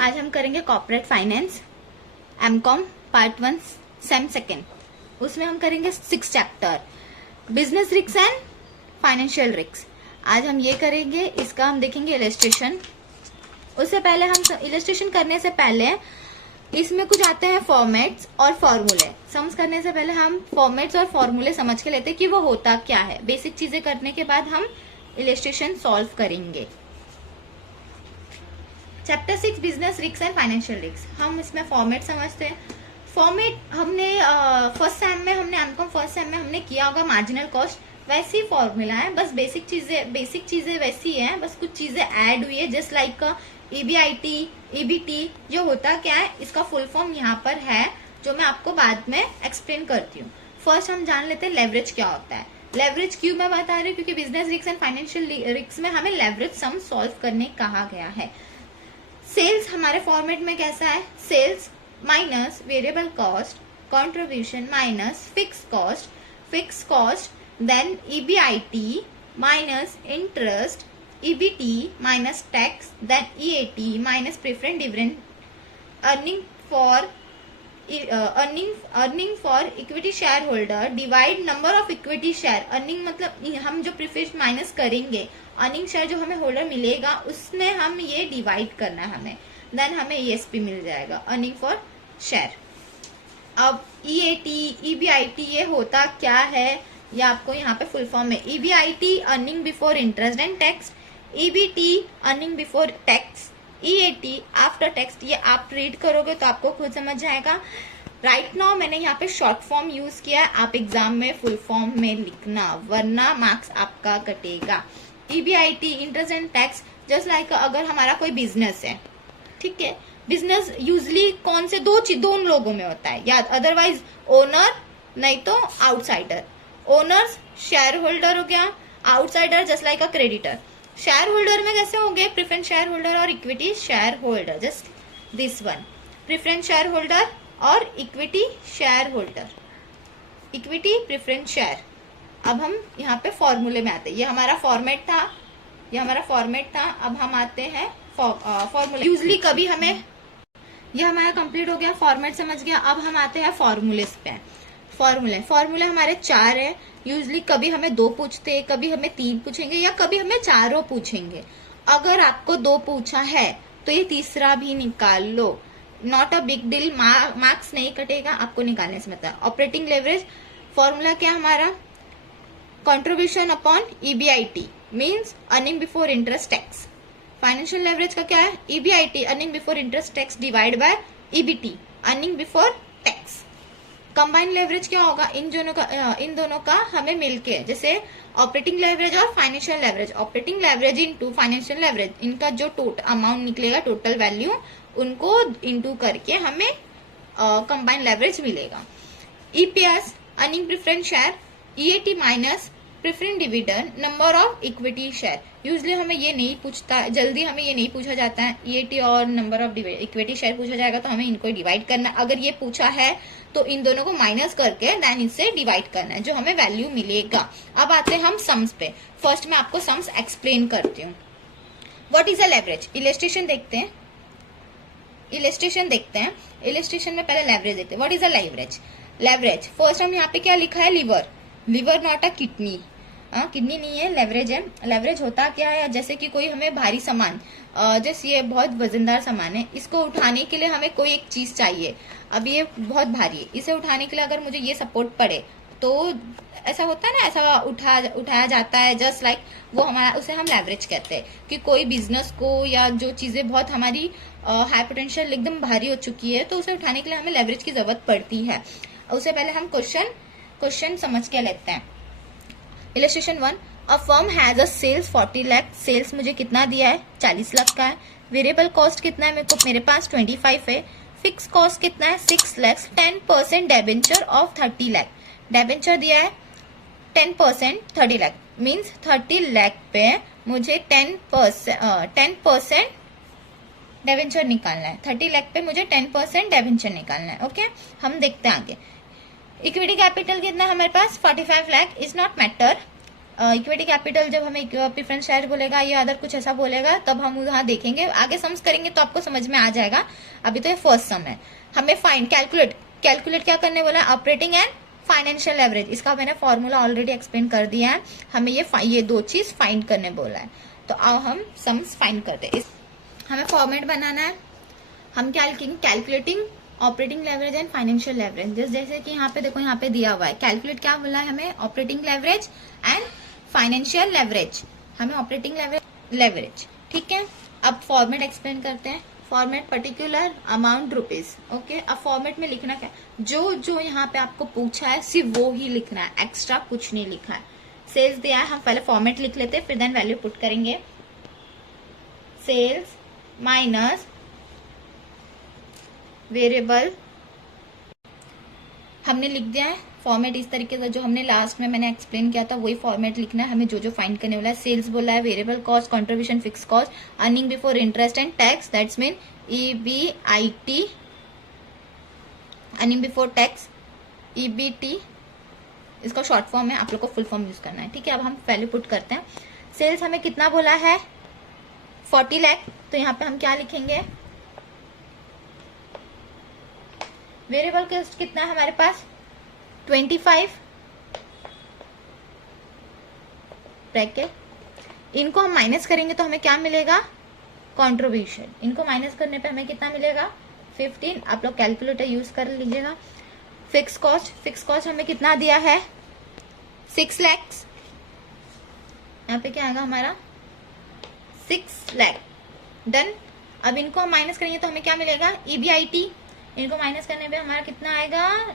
आज हम करेंगे corporate finance MCom part 1 sem second. उसमें हम करेंगे 6 chapter business risk and financial risk. आज हम ये करेंगे, इसका हम देखेंगे इलस्ट्रेशन। उससे पहले हम इलस्ट्रेशन करने से पहले इसमें कुछ आते हैं फॉर्मेट्स और फॉर्मूले। सम्स करने से पहले हम फॉर्मेट्स और फॉर्मूले समझ के लेते हैं कि वो होता क्या है। बेसिक चीजें करने के बाद हम इलस्ट्रेशन सॉल्व करेंगे। Chapter 6 business risk and financial risk. हम इसमें फॉर्मेट समझते हैं। फॉर्मेट हमने फर्स्ट सेम में एमकॉम फर्स्ट सेम में हमने किया होगा मार्जिनल कॉस्ट, वैसी फॉर्मूला है, बस बेसिक चीजें वैसी है, बस कुछ चीजें ऐड हुई है। जस्ट लाइक EBIT EBT जो होता क्या है, इसका फुल फॉर्म यहाँ पर है जो मैं आपको बाद में एक्सप्लेन करती हूँ। फर्स्ट हम जान लेते हैं लेवरेज क्या होता है। लेवरेज क्यों मैं बता रही हूँ, क्योंकि business risk and financial risk में हमें लेवरेज सम सॉल्व करने कहा गया है। सेल्स हमारे फॉर्मेट में कैसा है, sales minus variable cost contribution minus fix cost then EBIT minus interest EBT minus tax then EAT minus preference dividend earning for equity share holder divide number of equity share. Earning मतलब हम जो preference minus करेंगे, earning share जो हमें holder मिलेगा उसमें हम ये डिवाइड करना है हमें, देन हमें ESP मिल जाएगा, अर्निंग फॉर शेयर। अब EAT EBIT ये होता क्या है, ये आपको यहाँ पे फुल फॉर्म है। EBIT earning before interest and tax, EBT earning before tax, EAT after tax. ये आप रीड करोगे तो आपको खुद समझ जाएगा। राइट नाउ मैंने यहाँ पे शॉर्ट फॉर्म यूज किया है, आप एग्जाम में फुल फॉर्म में लिखना वरना मार्क्स आपका कटेगा। EBIT interest and tax just like अगर हमारा कोई बिजनेस है, ठीक है, बिजनेस यूजली कौन से दो लोगों में होता है, या अदरवाइज ओनर नहीं तो आउटसाइडर। ओनर्स शेयर होल्डर हो गया, outsider just like a creditor. Share holder में कैसे होंगे, प्रेफरेंस शेयर होल्डर और equity share holder, just this one, preference share holder और equity share holder, equity preference share. अब हम यहाँ पे फॉर्मूले में आते हैं। ये हमारा फॉर्मेट था, अब हम आते हैं फॉर्मूले। यूजली कभी हमें ये हमारा कंप्लीट हो गया, फॉर्मेट समझ गया। अब हम आते हैं फॉर्मूलेस पे। फॉर्मूले हमारे 4 है। यूजली कभी हमें 2 पूछते हैं, कभी हमें 3 पूछेंगे या कभी हमें 4 पूछेंगे। अगर आपको 2 पूछा है तो ये तीसरा भी निकाल लो, not a big deal, marks नहीं कटेगा, आपको निकालने से मतलब। ऑपरेटिंग लेवरेज फॉर्मूला क्या हमारा, contribution upon EBIT means earning before interest tax. Financial leverage का क्या है, EBIT earning before interest tax divide by EBT earning before tax. Combined leverage क्या होगा, इन दोनों का हमें मिलके, जैसे ऑपरेटिंग लेवरेज और financial leverage, operating leverage into financial leverage, इनका जो टोटल अमाउंट निकलेगा, टोटल वैल्यू, उनको इनटू करके हमें कंबाइंड लेवरेज मिलेगा। EPS earning preference share, EAT minus preference dividend number of equity share. Usually हमें ये नहीं पूछता, जल्दी हमें ये नहीं पूछा जाता है, EAT और नंबर ऑफ इक्विटी शेयर पूछा जाएगा तो हमें इनको डिवाइड करना। अगर ये पूछा है तो इन दोनों को माइनस करके देन इससे डिवाइड करना है, जो हमें वैल्यू मिलेगा। अब आते हैं हम सम्स पे। फर्स्ट मैं आपको सम्स एक्सप्लेन करती हूँ। What is a leverage, illustration देखते हैं। इलस्ट्रेशन में पहले लेवरेज देखते हैं। What is a leverage first हम यहाँ पे क्या लिखा है, liver not a kidney. Kidney नहीं है, लेवरेज है। लेवरेज होता क्या है, जैसे कि कोई हमें भारी सामान, जैसे ये बहुत वजनदार सामान है, इसको उठाने के लिए हमें कोई एक चीज चाहिए। अब ये बहुत भारी है, इसे उठाने के लिए अगर मुझे ये सपोर्ट पड़े तो ऐसा होता है ना, ऐसा उठाया जाता है, जस्ट लाइक वो हमारा, उसे हम लेवरेज कहते हैं। कि कोई बिजनेस को या जो चीजें बहुत हमारी हाई पोटेंशियल एकदम भारी हो चुकी है तो उसे उठाने के लिए हमें लेवरेज की जरूरत पड़ती है। उससे पहले हम क्वेश्चन समझ के लेते हैं। Illustration 1, a firm has a sales 40 lakh. Sales मुझे कितना दिया है, 40 लाख का है। वेरिएबल कॉस्ट कितना है, मेरे पास 25 है। फिक्स कॉस्ट कितना है, 6 lakh. 10% debenture of 30 lakh, debenture दिया है 10% 30 लाख, मीन्स 30 लाख पे मुझे 10% डेबेंचर निकालना है। 30 लाख पे मुझे 10% डेबेंचर निकालना है। ओके, हम देखते हैं आगे। इक्विटी कैपिटल कितना है हमारे पास, 45 lakh, is not matter. Equity capital जब हमें प्रेफरेंस शेयर बोलेगा या अदर कुछ ऐसा बोलेगा तब हम वहां देखेंगे, आगे सम्स करेंगे तो आपको समझ में आ जाएगा। अभी तो ये फर्स्ट सम है। हमें फाइंड कैलकुलेट क्या करने बोला है, ऑपरेटिंग एंड फाइनेंशियल लेवरेज। इसका मैंने फॉर्मूला ऑलरेडी एक्सप्लेन कर दिया है। हमें ये दो चीज फाइंड करने बोला है। तो अब हम सम्स फाइंड करते हैं। हमें फॉर्मेट बनाना है। हम क्या लिखेंगे, calculating operating leverage and financial leverage. जैसे कि यहाँ पे देखो, यहाँ पे दिया हुआ है कैलकुलेट क्या बोला है हमें, operating leverage and financial leverage. हमें ऑपरेटिंग लेवरेज, ठीक है। अब फॉर्मेट एक्सप्लेन करते हैं। Format particular amount rupees, okay. अब फॉर्मेट में लिखना क्या, जो यहाँ पे आपको पूछा है सिर्फ वो ही लिखना है, एक्स्ट्रा कुछ नहीं लिखा है। सेल्स दिया है, हम पहले फॉर्मेट लिख लेते हैं, फिर देन वैल्यू पुट करेंगे। सेल्स माइनस वेरिएबल, हमने लिख दिया है। फॉर्मेट इस तरीके से जो हमने लास्ट में मैंने एक्सप्लेन किया था वही फॉर्मेट लिखना है। हमें जो फाइंड करने वाला है, सेल्स बोला है, variable cost, contribution, fix cost, earning before interest and tax, that's mean EBIT, earning before tax, EBT, इसका शॉर्ट फॉर्म है, आप लोग को फुल फॉर्म यूज करना है, ठीक है। अब हम वैल्यू पुट करते हैं। सेल्स हमें कितना बोला है, 40 लाख, तो यहाँ पे हम क्या लिखेंगे, वेरिएबल कॉस्ट कितना है हमारे पास 25 ब्रैकेट। इनको हम माइनस करेंगे तो हमें क्या मिलेगा, कंट्रीब्यूशन। इनको माइनस करने पे हमें कितना मिलेगा 15। आप लोग कैलकुलेटर यूज कर लीजिएगा। फिक्स कॉस्ट हमें कितना दिया है 6 लाख। यहाँ पे क्या आएगा हमारा 6 लाख, डन। अब इनको हम माइनस करेंगे तो हमें क्या मिलेगा, EBIT। इनको माइनस करने पे हमारा कितना आएगा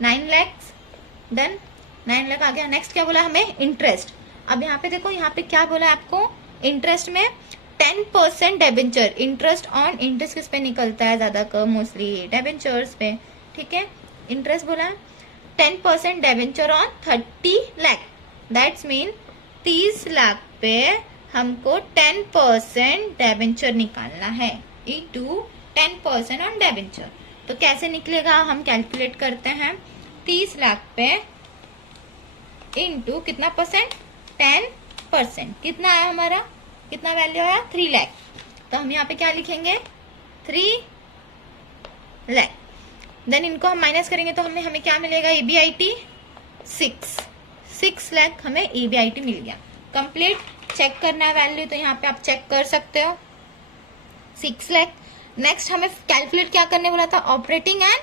9 लाख, डन। 9 लाख आ गया। नेक्स्ट क्या बोला हमें, इंटरेस्ट। अब यहाँ पे देखो, यहाँ पे क्या बोला है आपको, इंटरेस्ट में 10% डेबेंचर। इंटरेस्ट ऑन इंटरेस्ट किस पे निकलता है ज्यादा कर, मोस्टली डेबेंचर्स पे, ठीक है। इंटरेस्ट बोला है 10% debenture on 30 lakh, that's mean 30 lakh पे हमको 10% डेबेंचर निकालना है, इंटू 10% ऑन डेबेंचर। तो कैसे निकलेगा, हम कैलकुलेट करते हैं। 30 लाख पे इंटू कितना परसेंट, 10%, कितना आया हमारा, कितना वैल्यू आया 3 लाख। तो हम यहाँ पे क्या लिखेंगे 3 लाख। देन इनको हम माइनस करेंगे तो हमें क्या मिलेगा, EBIT 6 लाख हमें EBIT मिल गया। कंप्लीट। चेक करना है वैल्यू तो यहाँ पे आप चेक कर सकते हो, 6 लाख। नेक्स्ट हमें कैलकुलेट क्या करने बोला था, ऑपरेटिंग एंड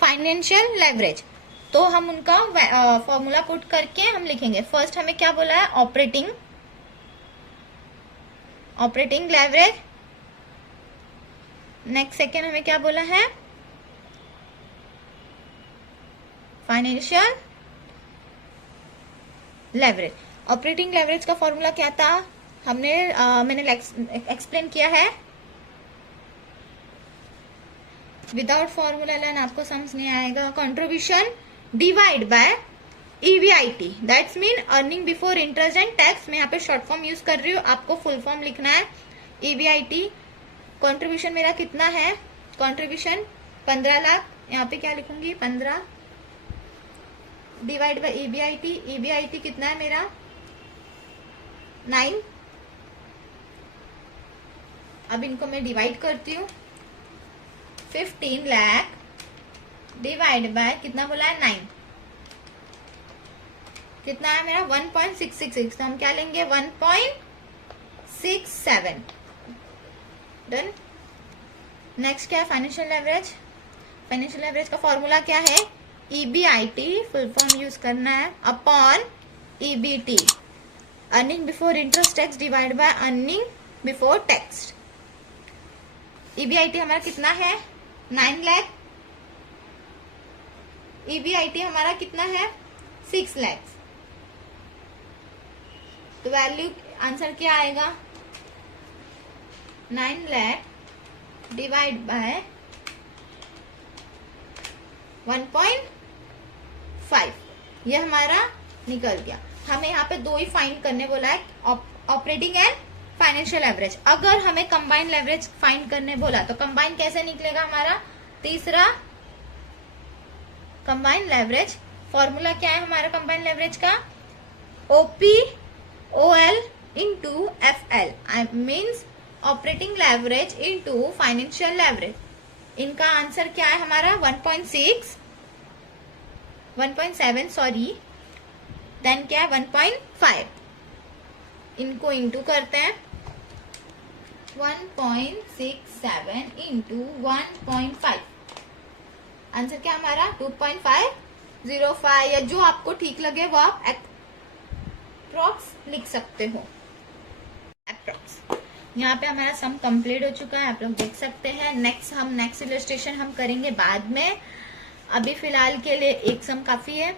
फाइनेंशियल लेवरेज। तो हम उनका फॉर्मूला पुट करके हम लिखेंगे। फर्स्ट हमें क्या बोला है, ऑपरेटिंग लेवरेज। नेक्स्ट सेकेंड हमें क्या बोला है, फाइनेंशियल लेवरेज। ऑपरेटिंग लेवरेज का फॉर्मूला क्या था, मैंने एक्सप्लेन किया है। विदाउट फॉर्मूला लेना आपको समझ नहीं आएगा। Contribution divide by EBIT, that's mean earning before interest and tax. मैं यहाँ पे शॉर्ट फॉर्म यूज कर रही हूँ, आपको फुल फॉर्म लिखना है। EBIT कंट्रीब्यूशन मेरा कितना है, कंट्रीब्यूशन 15 लाख, यहाँ पे क्या लिखूंगी 15 डिवाइड बाय EBIT कितना है मेरा 9। अब इनको मैं डिवाइड करती हूँ, 15 लाख डिवाइड बाय कितना बोला है 9, कितना है मेरा 1.666। तो हम क्या लेंगे 1.67, डन। नेक्स्ट क्या है, फाइनेंशियल लेवरेज। फाइनेंशियल लेवरेज का फॉर्मूला क्या है, EBIT फुल फॉर्म यूज करना है upon EBT, earning before interest tax divide by earning before tax. EBIT हमारा कितना है 9 लाख, EBIT हमारा कितना है 6 लाख। तो वैल्यू आंसर क्या आएगा 9 लाख डिवाइड बाय 1.5, ये हमारा निकल गया। हमें यहाँ पे दो ही फाइंड करने बोला है, ऑपरेटिंग एंड फाइनेंशियल लेवरेज। अगर हमें कंबाइंड लेवरेज फाइंड करने बोला तो कंबाइन कैसे निकलेगा हमारा, तीसरा कंबाइंड लेवरेज। फॉर्मूला क्या है हमारा कंबाइंड लेवरेज का, OPOL into FL means operating leverage into financial leverage. इनका आंसर क्या है हमारा 1.6 1.7 सॉरी, देन क्या है 1.5। इनको इंटू करते हैं 1.67 इंटू 1.5, आंसर क्या हमारा 2.505, या जो आपको ठीक लगे वो आप अप्रॉक्स लिख सकते हो, अप्रॉक्स। यहाँ पे हमारा सम कंप्लीट हो चुका है, आप लोग देख सकते हैं। नेक्स्ट इलस्ट्रेशन हम करेंगे बाद में, अभी फिलहाल के लिए एक सम काफी है।